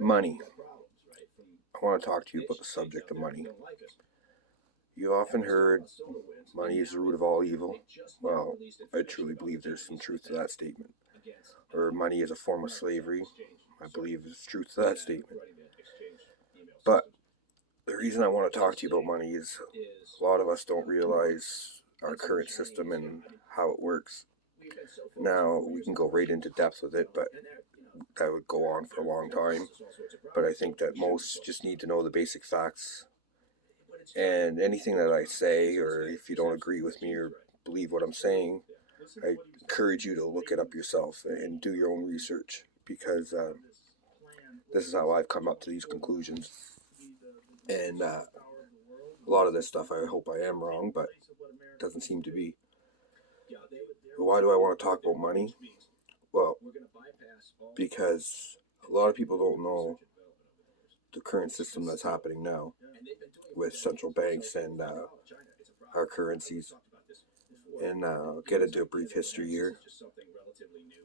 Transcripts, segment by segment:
Money. I want to talk to you about the subject of money. You often heard money is the root of all evil. Well, I truly believe there's some truth to that statement. Or money is a form of slavery. I believe there's truth to that statement. But the reason I want to talk to you about money is a lot of us don't realize our current system and how it works. Now, we can go right into depth with it, but that would go on for a long time. But I think that most just need to know the basic facts. And anything that I say, or if you don't agree with me or believe what I'm saying, I encourage you to look it up yourself and do your own research, because this is how I've come up to these conclusions. And a lot of this stuff, I hope I am wrong, but it doesn't seem to be. Why do I want to talk about money? Well, because a lot of people don't know the current system that's happening now with central banks and our currencies. And I'll get into a brief history here.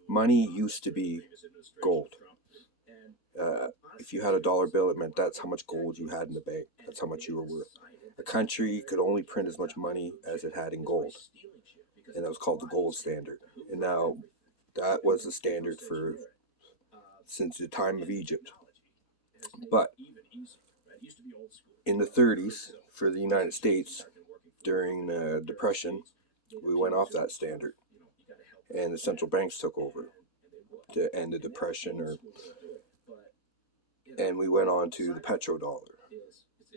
Money used to be gold. If you had a dollar bill, it meant that's how much gold you had in the bank. That's how much you were worth. A country could only print as much money as it had in gold, and that was called the gold standard. And now that was the standard for since the time of Egypt. But in the 30s, for the United States, during the Depression, we went off that standard, and the central banks took over to end the Depression, and we went on to the petrodollar.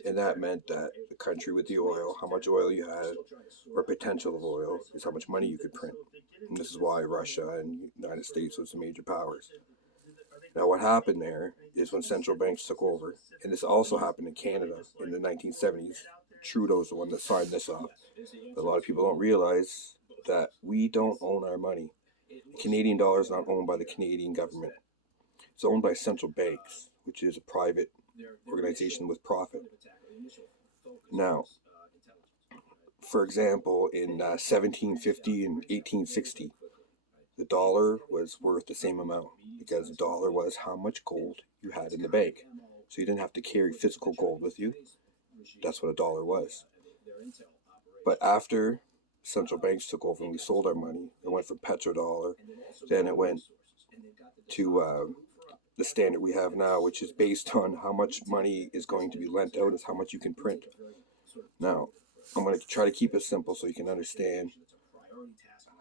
And that meant that the country with the oil, how much oil you had, or potential of oil, is how much money you could print. And this is why Russia and the United States was the major powers. Now what happened there is when central banks took over, and this also happened in Canada in the 1970s, Trudeau's the one that signed this off. But a lot of people don't realize that we don't own our money. The Canadian dollar is not owned by the Canadian government. It's owned by central banks, which is a private organization with profit. Now, for example, in 1750 and 1860, the dollar was worth the same amount, because the dollar was how much gold you had in the bank. So you didn't have to carry physical gold with you. That's what a dollar was. But after central banks took over and we sold our money, it went from petrodollar, then it went to the standard we have now, which is based on how much money is going to be lent out as how much you can print. Now, I'm going to try to keep it simple so you can understand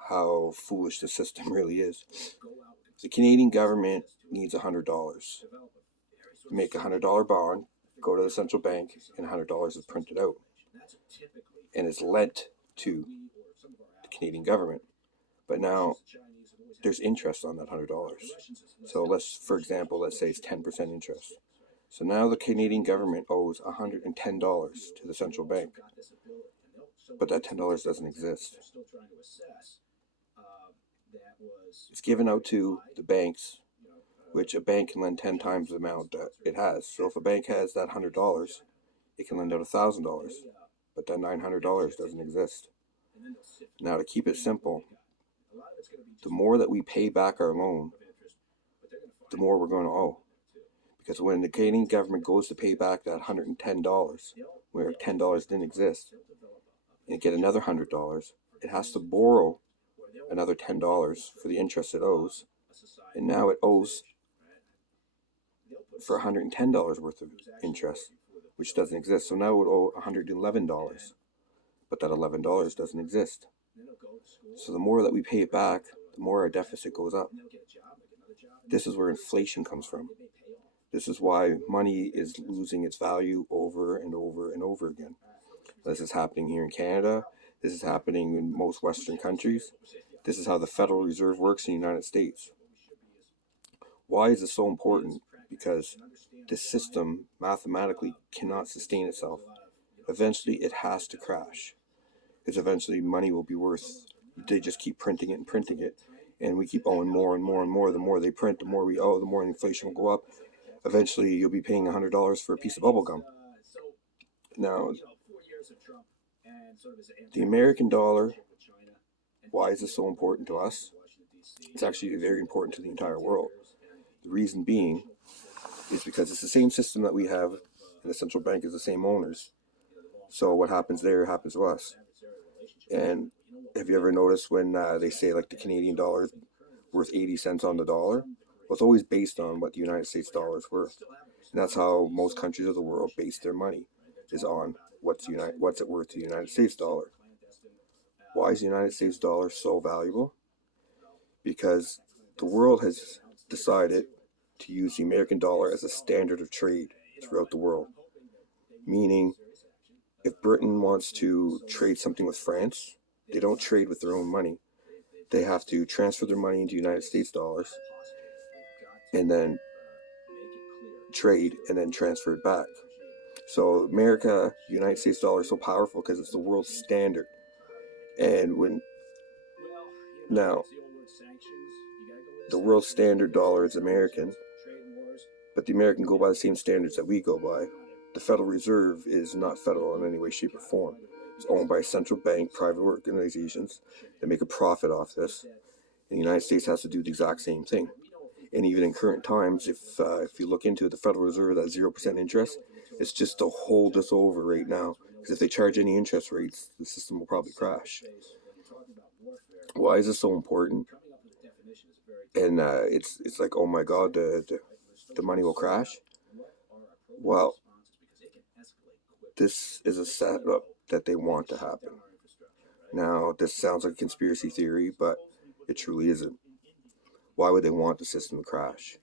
how foolish the system really is. The Canadian government needs $100. Make a $100 bond, go to the central bank, and $100 is printed out. And it's lent to the Canadian government. But now, there's interest on that $100. So for example, let's say it's 10% interest. So now the Canadian government owes $110 to the central bank. But that $10 doesn't exist. It's given out to the banks, which a bank can lend 10 times the amount that it has. So if a bank has that $100, it can lend out $1,000, but that $900 doesn't exist. Now, to keep it simple, the more that we pay back our loan, the more we're going to owe. Because when the Canadian government goes to pay back that $110, where $10 didn't exist, and get another $100, it has to borrow another $10 for the interest it owes, and now it owes for $110 worth of interest, which doesn't exist. So now it would owe $111, but that $11 doesn't exist. So the more that we pay it back, the more our deficit goes up. This is where inflation comes from. This is why money is losing its value over and over and over again. This is happening here in Canada. This is happening in most Western countries. This is how the Federal Reserve works in the United States. Why is this so important? Because this system mathematically cannot sustain itself. Eventually it has to crash. Because eventually money will be worth, they just keep printing it, and we keep owing more and more and more. The more they print, the more we owe, the more inflation will go up. Eventually you'll be paying $100 for a piece of bubble gum. Now, the American dollar, why is this so important to us? It's actually very important to the entire world. The reason being is because it's the same system that we have, and the central bank is the same owners. So what happens there happens to us. And have you ever noticed when they say like the Canadian dollar is worth 80 cents on the dollar? Well, it's always based on what the United States dollar is worth. And that's how most countries of the world base their money, is on what's it worth to the United States dollar. Why is the United States dollar so valuable? Because the world has decided to use the American dollar as a standard of trade throughout the world. Meaning, if Britain wants to trade something with France, they don't trade with their own money. They have to transfer their money into United States dollars and then trade and then transfer it back. So America, United States dollar is so powerful because it's the world standard. And now the world standard dollar is American, but the American go by the same standards that we go by. The Federal Reserve is not federal in any way, shape, or form. It's owned by a central bank, private organizations that make a profit off this. And the United States has to do the exact same thing. And even in current times, if you look into it, the Federal Reserve at 0% interest, it's just to hold us over right now. Because if they charge any interest rates, the system will probably crash. Why is this so important? And it's like, oh my God, the money will crash. Well, this is a setup that they want to happen. Now, this sounds like a conspiracy theory, but it truly isn't. Why would they want the system to crash?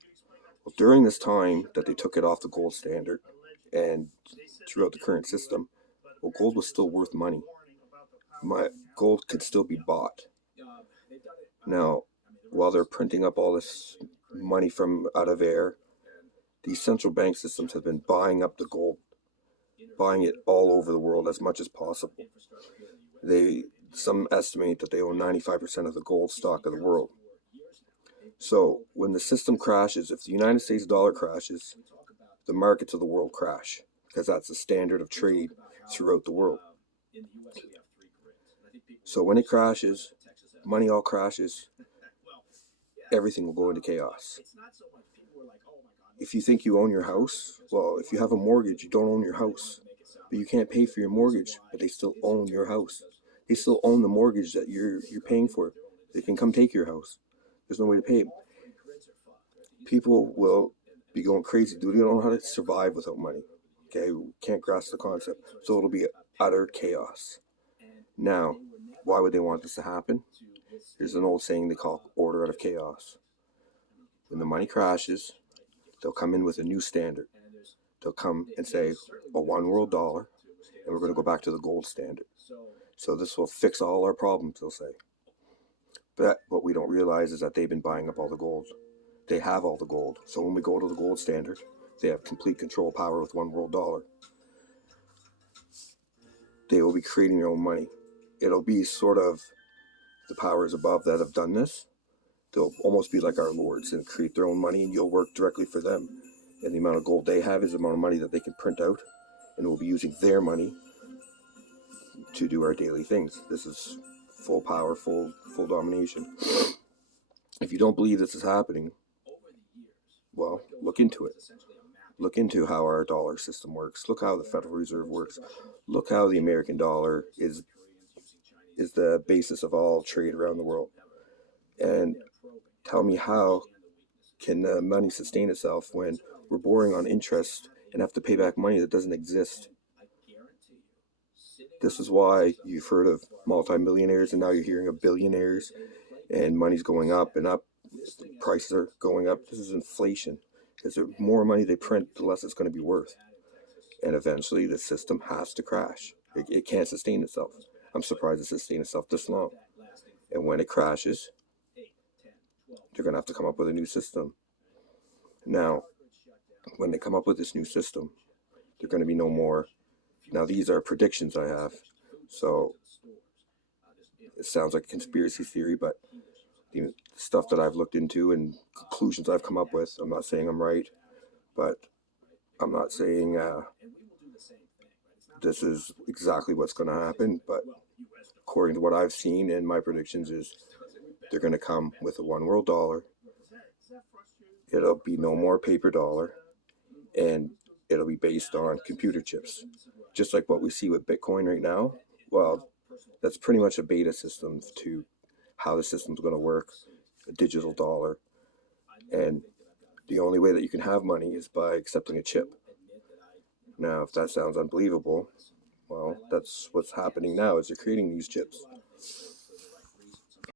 Well, during this time that they took it off the gold standard and throughout the current system, well, gold was still worth money. Gold could still be bought. Now, while they're printing up all this money from out of air, these central bank systems have been buying up the gold, buying it all over the world as much as possible. Some estimate that they own 95% of the gold stock of the world. So when the system crashes, if the United States dollar crashes, the markets of the world crash, because that's the standard of trade throughout the world. So when it crashes, money all crashes, everything will go into chaos. If you think you own your house, well, if you have a mortgage, you don't own your house. But you can't pay for your mortgage, but they still own your house. They still own the mortgage that you're paying for. They can come take your house. There's no way to pay it. People will be going crazy. They don't know how to survive without money. Okay, can't grasp the concept. So it'll be utter chaos. Now, why would they want this to happen? There's an old saying they call order out of chaos. When the money crashes, they'll come in with a new standard. They'll come and say, a one world dollar, and we're going to go back to the gold standard. So this will fix all our problems, they'll say. But what we don't realize is that they've been buying up all the gold. They have all the gold. So when we go to the gold standard, they have complete control power with one world dollar. They will be creating their own money. It'll be sort of the powers above that have done this. They'll almost be like our lords and create their own money, and you'll work directly for them. And the amount of gold they have is the amount of money that they can print out, and we'll be using their money to do our daily things. This is full power, full domination. If you don't believe this is happening, well, look into it. Look into how our dollar system works. Look how the Federal Reserve works. Look how the American dollar is the basis of all trade around the world. And tell me, how can the money sustain itself when we're borrowing on interest and have to pay back money that doesn't exist? This is why you've heard of multimillionaires, and now you're hearing of billionaires, and money's going up and up. Prices are going up. This is inflation. Because the more money they print, the less it's going to be worth. And eventually the system has to crash. It can't sustain itself. I'm surprised it sustained itself this long. And when it crashes, they're going to have to come up with a new system. Now, when they come up with this new system, they're going to be no more. Now, these are predictions I have. So it sounds like a conspiracy theory, but the stuff that I've looked into and conclusions I've come up with, I'm not saying I'm right, but I'm not saying this is exactly what's going to happen. But according to what I've seen, and my predictions is they're going to come with a one world dollar, It'll be no more paper dollar, and it'll be based on computer chips, just like what we see with Bitcoin right now. Well, that's pretty much a beta system to how the system's going to work, a digital dollar. And the only way that you can have money is by accepting a chip. Now, if that sounds unbelievable, well, that's what's happening now is they're creating these chips.